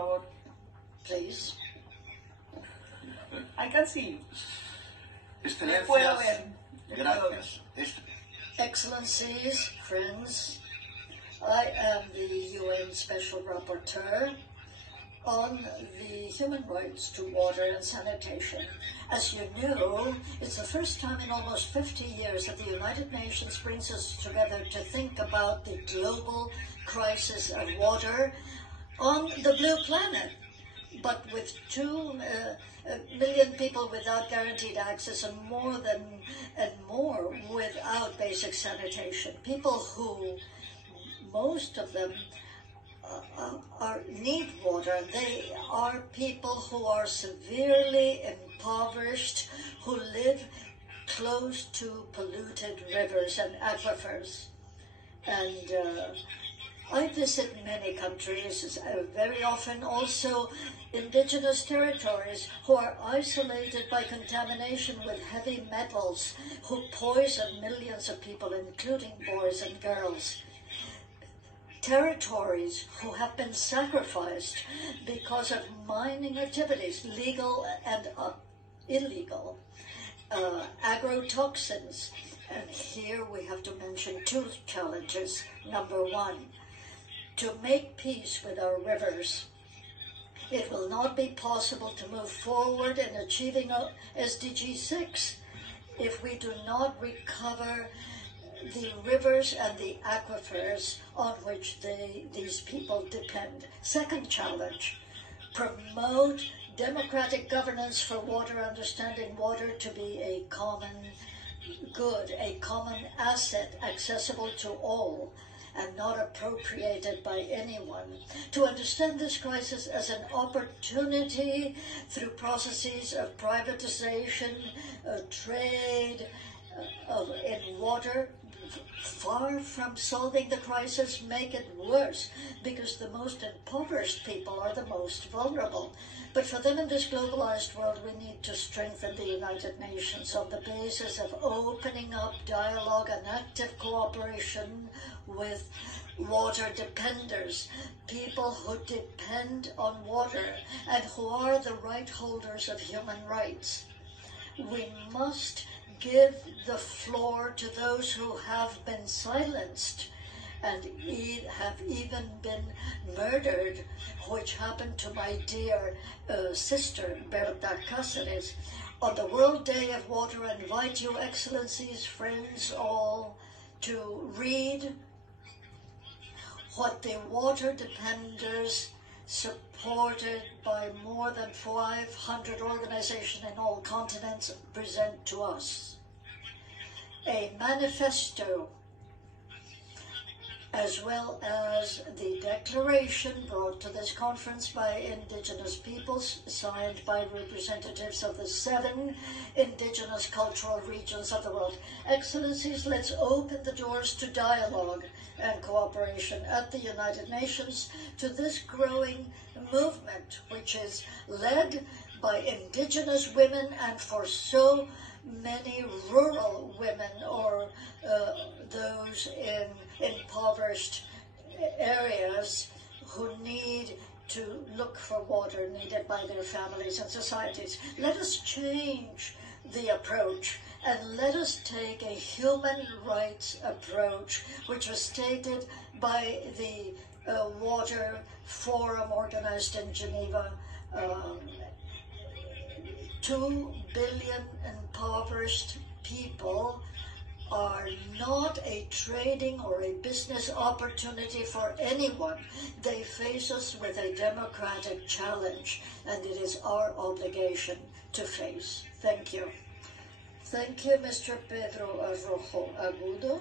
favor. Please. I can see you. Excelencias, Puedo ver. gracias. Excellencies, friends, I am the UN Special Rapporteur on the human rights to water and sanitation. As you know, it's the first time in almost 50 years that the United Nations brings us together to think about the global crisis of water on the blue planet. But with 2 million people without guaranteed access and more without basic sanitation, people who, most of them, need water. They are people who are severely impoverished, who live close to polluted rivers and aquifers. And I visit many countries, very often also indigenous territories who are isolated by contamination with heavy metals, who poison millions of people, including boys and girls. Territories who have been sacrificed because of mining activities, legal and illegal, agrotoxins. And here we have to mention 2 challenges. Number 1, to make peace with our rivers. It will not be possible to move forward in achieving SDG 6 if we do not recover the rivers and the aquifers on which these people depend. Second challenge, promote democratic governance for water, understanding water to be a common good, a common asset accessible to all and not appropriated by anyone. To understand this crisis as an opportunity through processes of privatization, trade in water, far from solving the crisis, make it worse, because the most impoverished people are the most vulnerable. But for them in this globalized world, we need to strengthen the United Nations on the basis of opening up dialogue and active cooperation with water dependers, people who depend on water and who are the right holders of human rights. We must give the floor to those who have been silenced and have even been murdered, which happened to my dear sister, Berta Cáceres. On the World Day of Water, I invite you, Excellencies, friends all, to read what the water dependers, supported by more than 500 organizations in all continents, present to us. A manifesto, as well as the declaration brought to this conference by indigenous peoples, signed by representatives of the 7 indigenous cultural regions of the world. Excellencies, let's open the doors to dialogue and cooperation at the United Nations to this growing movement, which is led by indigenous women and for so many rural women or those in impoverished areas who need to look for water needed by their families and societies. Let us change the approach and let us take a human rights approach, which was stated by the Water Forum organized in Geneva. 2 billion impoverished people are not a trading or a business opportunity for anyone. They face us with a democratic challenge, and it is our obligation to face. Thank you. Thank you, Mr. Pedro Arrojo Agudo.